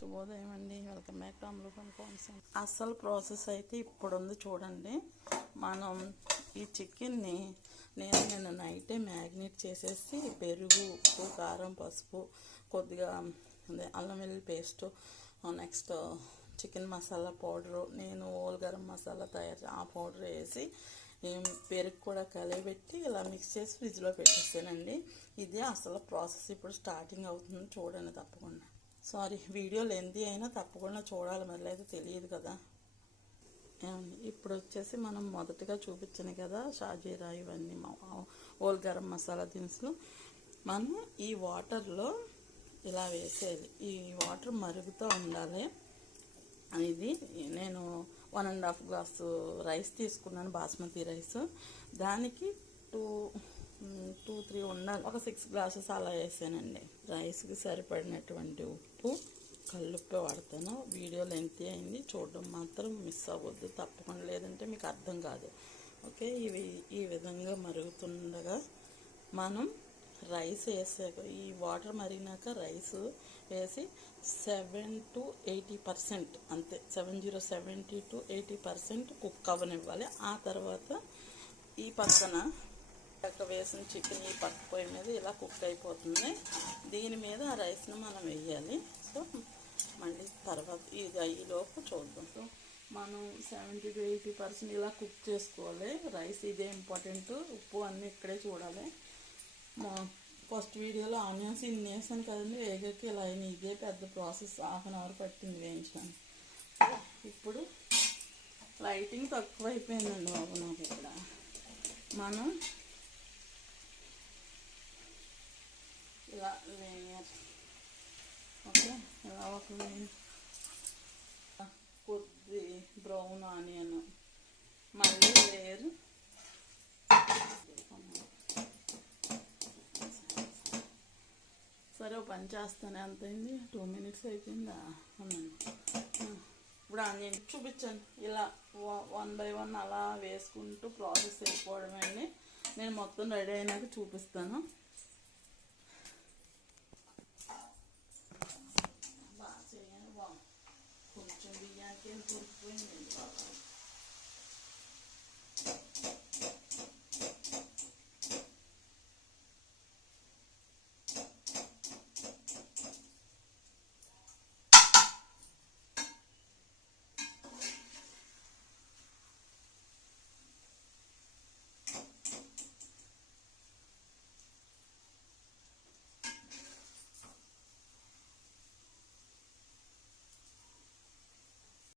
శుభోదయం అండి, welcome back to Amrutham concept. అసలు ప్రాసెస్ అయితే ఇప్పుడు ఉంది చూడండి. మనం ఈ చికెన్ని నేను నైటే మ్యాగ్నేట్ చేసేసి పెరుగు, ఉప్పు, కారం, పసుపు, కొద్దిగా అల్లం వెల్లుల్లి paste, next chicken masala powder, నేను ఓల్ గరం మసాలా తయారు ఆ పౌడర్ వేసి పెరుగు కూడా కలిపెట్టి ఇలా మిక్స్ చేసి ఫ్రిడ్జ్లో పెట్టేస్తానండి. ఇదే అసలు ప్రాసెస్. ఇప్పుడు స్టార్టింగ్ అవుతుంది, చూడండి తప్పకుండా. సారీ, వీడియో లెంతీ అయినా తప్పకుండా చూడాలి, మరి అయితే తెలియదు కదా. ఇప్పుడు వచ్చేసి మనం మొదటగా చూపించాను కదా షాజీరా, ఇవన్నీ ఓల్ గరం మసాలా దినుసులు మనం ఈ వాటర్లో ఇలా వేసేది. ఈ వాటర్ మరుగుతూ ఉండాలి. ఇది నేను 1.5 గ్లాసు రైస్ తీసుకున్నాను, బాస్మతి రైస్. దానికి 2-3 ఉండాలి, ఒక 6 గ్లాసెస్ అలా వేసానండి. రైస్కి సరిపడినటువంటి ఉప్పు, కల్లుప్పే వాడతాను. వీడియో లెంతీ అయింది, చూడడం మాత్రం మిస్ అవ్వద్దు తప్పకుండా, లేదంటే మీకు అర్థం కాదు. ఓకే, ఇవి ఈ విధంగా మరుగుతుండగా మనం రైస్ వేసాక ఈ వాటర్ మరిగినాక రైస్ వేసి 7 to 80% అంతే, 70 to 80% కుక్ అవ్వనివ్వాలి. ఆ తర్వాత ఈ పక్కన వేసిన చికెన్ ఈ పక్క పొయ్యి మీద ఇలా కుక్ అయిపోతుంది. దీని మీద ఆ రైస్ను మనం వేయాలి. సో మళ్ళీ తర్వాత ఇది అయ్యేలోపు చూద్దాం. సో మనం 70 to 80% ఇలా కుక్ చేసుకోవాలి రైస్. ఇదే ఇంపార్టెంట్. ఉప్పు అన్నీ ఇక్కడే చూడాలి. ఫస్ట్ వీడియోలో ఆనియన్స్ ఇన్ని వేసాను కదండి, వేగకి ఇలా అయిన ఇదే పెద్ద ప్రాసెస్. 1/2 అవర్ పట్టింది వేయించడానికి. ఇప్పుడు లైటింగ్ తక్కువ అయిపోయిందండి బాబు నాకు ఇక్కడ. మనం ఇలా లేయర్, ఓకే, ఇలా ఒక లేయర్, కొద్ది బ్రౌన్ ఆనియన్, మళ్ళీ లేయర్. సరే, ఓ పని చేస్తాను. ఎంత అయింది? 2 minutes అయిపోయిందా? ఇప్పుడు ఆనియన్ చూపించాను. ఇలా 1 by 1 అలా వేసుకుంటూ ప్రాసెస్ అయిపోవడమే అండి. నేను మొత్తం రెడీ అయినాక చూపిస్తాను. బాగా చేయాలి. కొంచెం బియ్యానికి కూలిపోయిందండి బాగా.